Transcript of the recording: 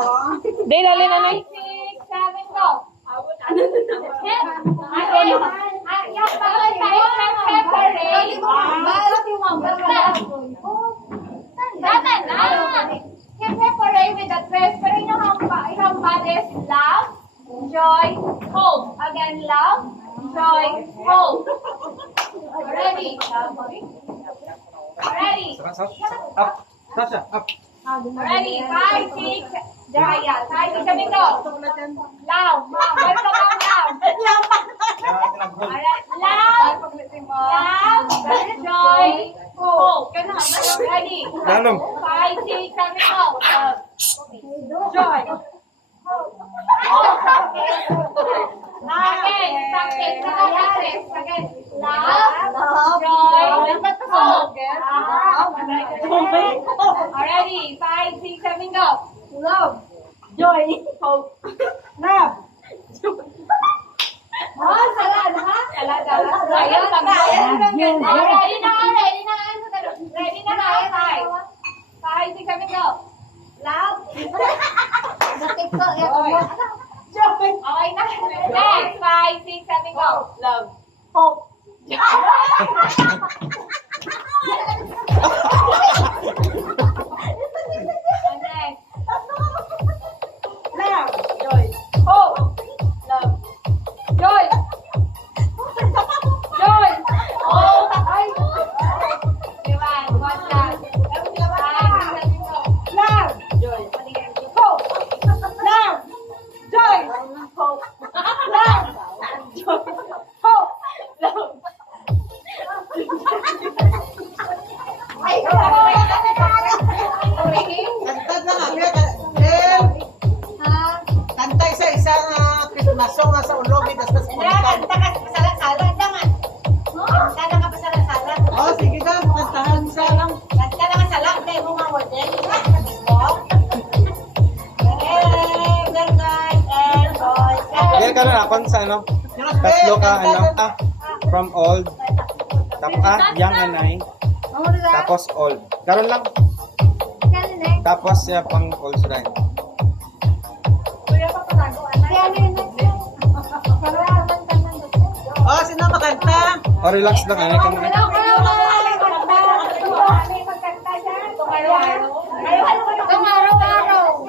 Day, lali na na. 5, 6, 7, go. Yung bawal tayo separate. Tama na. Separate with the twist. Pero yung bodies, love, joy, hope. Again, love, joy, hope. Ready? Ready? Up. Sasha, up. Ready? 5, 6, Jaya. 5, 6, 7, go. Love. Welcome on love. Alright. Love, joy, hope. Ready? Lalong. 5, 6, 7, go. Joy. Again. Practice. Again. Love, joy, hope. Already. 5, 6, 7, go. Love, joy, hope, love. Salad, ha? Ayun, ready na nga. Ready na nga. 5, 6, 7, go. Love, Okay na. Next. 5, 6, 7, go. love, hope. Next. Love, joy, hope, love. Joy. Oh. Diba? One last. 5, 6, 7, go. Love, joy, hope, love, joy, hope, love, joy, hope, love. Kantad na nga, Del. Kanta isa-isang Christmas song sa ulogin, tapos kumantan. Oh, sige na, kantahan isa lang. Del ka na akon sa ano? Tatlo ka ano? From old. Tapos young anay. Tapos old. Karon lang. Tapos siya pang old sila. Oh, sino makanta? O relax lang anay ka na. Araw-araw.